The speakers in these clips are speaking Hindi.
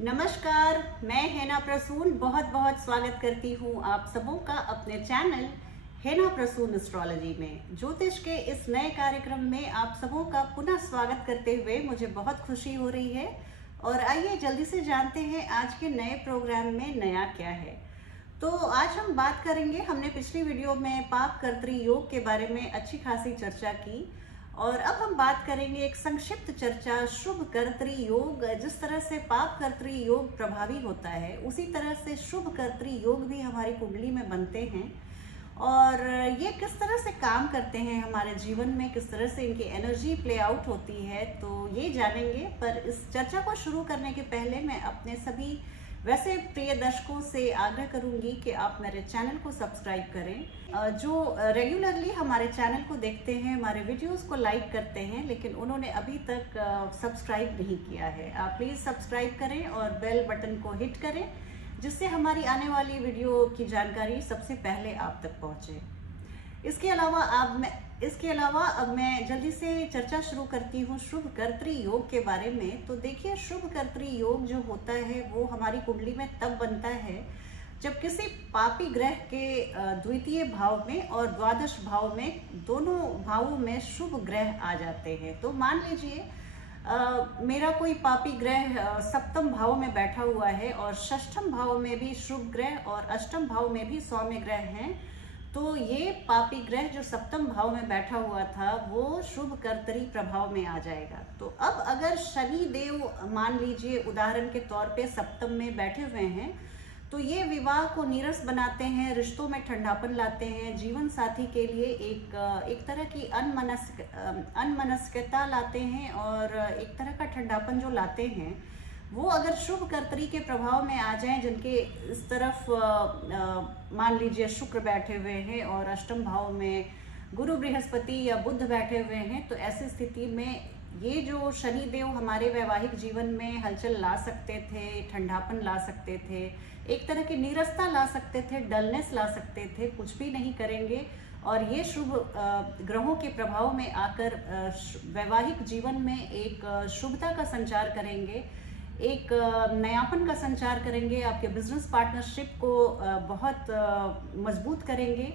नमस्कार, मैं हेना प्रसून बहुत बहुत स्वागत करती हूँ आप सबों का अपने चैनल हेना प्रसून एस्ट्रोलॉजी में। ज्योतिष के इस नए कार्यक्रम में आप सबों का पुनः स्वागत करते हुए मुझे बहुत खुशी हो रही है। और आइए जल्दी से जानते हैं आज के नए प्रोग्राम में नया क्या है। तो आज हम बात करेंगे, हमने पिछली वीडियो में पाप कर्तरी योग के बारे में अच्छी खासी चर्चा की और अब हम बात करेंगे एक संक्षिप्त चर्चा शुभ कर्तरी योग। जिस तरह से पाप कर्तरी योग प्रभावी होता है उसी तरह से शुभ कर्तरी योग भी हमारी कुंडली में बनते हैं और ये किस तरह से काम करते हैं हमारे जीवन में, किस तरह से इनकी एनर्जी प्ले आउट होती है, तो ये जानेंगे। पर इस चर्चा को शुरू करने के पहले मैं अपने सभी वैसे प्रिय दर्शकों से आग्रह करूंगी कि आप मेरे चैनल को सब्सक्राइब करें। जो रेगुलरली हमारे चैनल को देखते हैं, हमारे वीडियोस को लाइक करते हैं, लेकिन उन्होंने अभी तक सब्सक्राइब नहीं किया है, आप प्लीज़ सब्सक्राइब करें और बेल बटन को हिट करें जिससे हमारी आने वाली वीडियो की जानकारी सबसे पहले आप तक पहुंचे। इसके अलावा अब मैं जल्दी से चर्चा शुरू करती हूँ शुभ कर्तरी योग के बारे में। तो देखिए, शुभ कर्तरी योग जो होता है वो हमारी कुंडली में तब बनता है जब किसी पापी ग्रह के द्वितीय भाव में और द्वादश भाव में, दोनों भावों में शुभ ग्रह आ जाते हैं। तो मान लीजिए मेरा कोई पापी ग्रह सप्तम भाव में बैठा हुआ है और षष्ठम भाव में भी शुभ ग्रह और अष्टम भाव में भी सौम्य ग्रह हैं, तो ये पापी ग्रह जो सप्तम भाव में बैठा हुआ था वो शुभ कर्तरी प्रभाव में आ जाएगा। तो अब अगर शनि देव मान लीजिए उदाहरण के तौर पे सप्तम में बैठे हुए हैं तो ये विवाह को नीरस बनाते हैं, रिश्तों में ठंडापन लाते हैं, जीवन साथी के लिए एक तरह की अनमनस्कता लाते हैं और एक तरह का ठंडापन जो लाते हैं वो अगर शुभ कर्तरी के प्रभाव में आ जाएं, जिनके इस तरफ मान लीजिए शुक्र बैठे हुए हैं और अष्टम भाव में गुरु बृहस्पति या बुध बैठे हुए हैं, तो ऐसी स्थिति में ये जो शनि देव हमारे वैवाहिक जीवन में हलचल ला सकते थे, ठंडापन ला सकते थे, एक तरह की नीरसता ला सकते थे, डलनेस ला सकते थे, कुछ भी नहीं करेंगे और ये शुभ ग्रहों के प्रभाव में आकर वैवाहिक जीवन में एक शुभता का संचार करेंगे, एक नयापन का संचार करेंगे, आपके बिजनेस पार्टनरशिप को बहुत मजबूत करेंगे,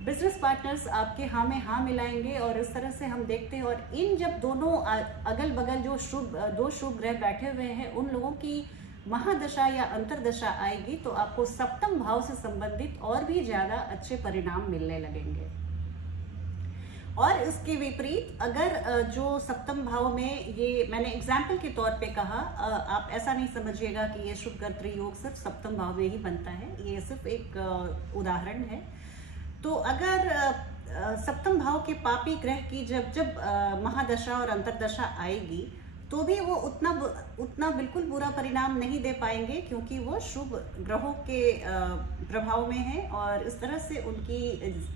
बिजनेस पार्टनर्स आपके हाँ में हाँ मिलाएंगे और इस तरह से हम देखते हैं। और इन जब दोनों अगल बगल जो दो शुभ ग्रह बैठे हुए हैं उन लोगों की महादशा या अंतरदशा आएगी तो आपको सप्तम भाव से संबंधित और भी ज्यादा अच्छे परिणाम मिलने लगेंगे। और इसके विपरीत अगर जो सप्तम भाव में, ये मैंने एग्जाम्पल के तौर पे कहा, आप ऐसा नहीं समझिएगा कि ये शुभ कर्तरी योग सिर्फ सप्तम भाव में ही बनता है, ये सिर्फ एक उदाहरण है। तो अगर सप्तम भाव के ग्रह की जब महादशा और अंतरदशा आएगी तो भी वो उतना बिल्कुल बुरा परिणाम नहीं दे पाएंगे क्योंकि वो शुभ ग्रहों के प्रभाव में है और इस तरह से उनकी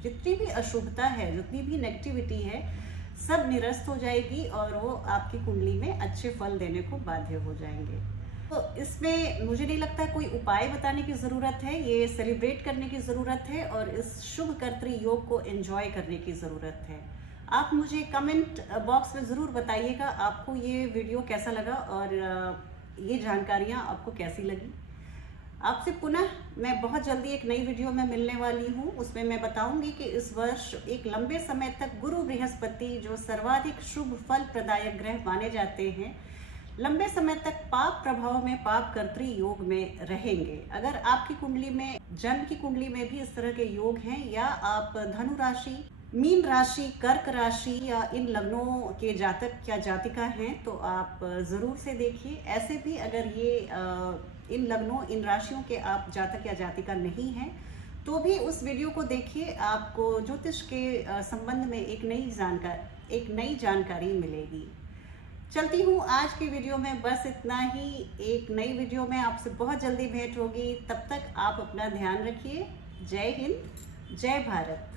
जितनी भी अशुभता है, जितनी भी नेगेटिविटी है, सब निरस्त हो जाएगी और वो आपकी कुंडली में अच्छे फल देने को बाध्य हो जाएंगे। तो इसमें मुझे नहीं लगता कोई उपाय बताने की ज़रूरत है, ये सेलिब्रेट करने की ज़रूरत है और इस शुभ कर्तरी योग को एंजॉय करने की ज़रूरत है। आप मुझे कमेंट बॉक्स में ज़रूर बताइएगा आपको ये वीडियो कैसा लगा और ये जानकारियाँ आपको कैसी लगी। आपसे पुनः मैं बहुत जल्दी एक नई वीडियो में मिलने वाली हूँ, उसमें मैं बताऊंगी कि इस वर्ष एक लंबे समय तक गुरु बृहस्पति जो सर्वाधिक शुभ फल प्रदायक ग्रह माने जाते हैं, लंबे समय तक पाप प्रभाव में पाप कर्तरी योग में रहेंगे। अगर आपकी कुंडली में, जन्म की कुंडली में भी इस तरह के योग हैं या आप धनु राशि, मीन राशि, कर्क राशि या इन लग्नों के जातक या जातिका हैं तो आप जरूर से देखिए। ऐसे भी अगर ये इन लग्नों, इन राशियों के आप जातक या जातिका नहीं हैं तो भी उस वीडियो को देखिए, आपको ज्योतिष के संबंध में एक नई जानकारी मिलेगी। चलती हूँ आज की वीडियो में, बस इतना ही। एक नई वीडियो में आपसे बहुत जल्दी भेंट होगी, तब तक आप अपना ध्यान रखिए। जय हिंद, जय भारत।